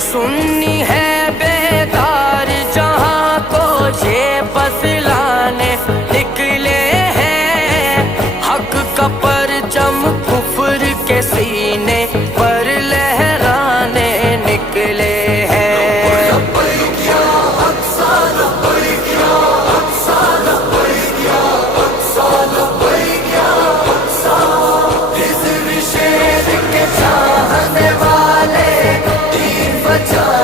सुन्नी है बेदार जहां को ये बतलाने निकले हैं। हक का परचम कुफ्र के सीने पर लहराने निकले हैं। चाहने वाले दीन बचा